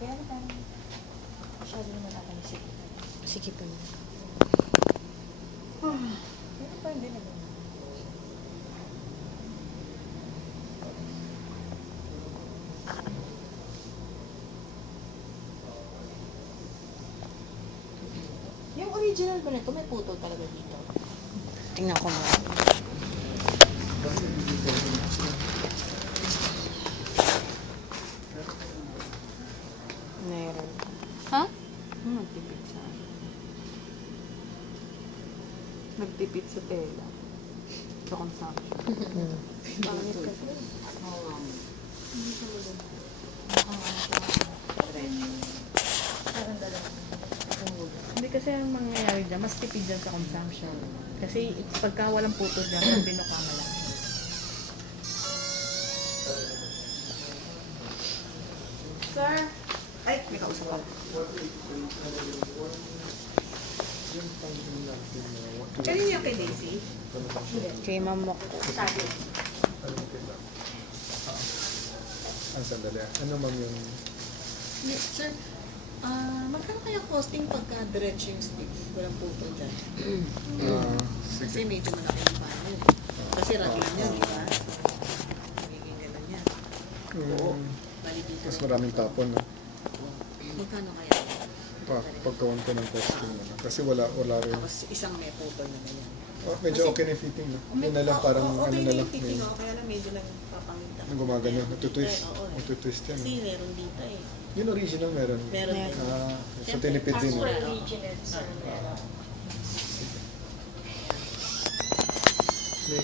Kaya na parang masyado naman ako nasikipan. Sikipan mo. Pero pa hindi naman. Yung original ko nito, may putol talaga dito. Tingnan ko mo. Meron. Ha? Nagtipid sa ano? Nagtipid sa tela. Sa consumption. Pangit kasi. Hindi siya maganda. Mukhang ano siya. Parang dalawa. Hindi kasi ang mangyayari dyan, mas tipid dyan sa consumption. Kasi pagka walang putol dyan, ang binuka mo lang. Sir? Ay, may kausap ako. Kanina yung kay Daisy? Kay mamok ko. Sabi. Sandali. Ano ma'am yung... Yes, sir. Magkano kaya costing pagka diretso yung sticks? Walang putol dyan. Kasi sige. medyo malaki yung panel. Kasi raglan yan, di ba? Magiging gano'n yan. Oo. Bali dito. Mas maraming tapon. No? Magkano kaya? Pagkawan ko ng testing na. Kasi wala rin. Tapos isang may putol na ganyan. Medyo okay na yung fitting. No? Yun na lang parang ano okay na lang. yung fitting, kaya lang medyo nagpapangita. Gumagano. Natutwist. Oo, eh. Natutwist yan. Kasi meron dito eh. Yung original meron. Meron din. So tinipid din. As for No? original, sir, meron.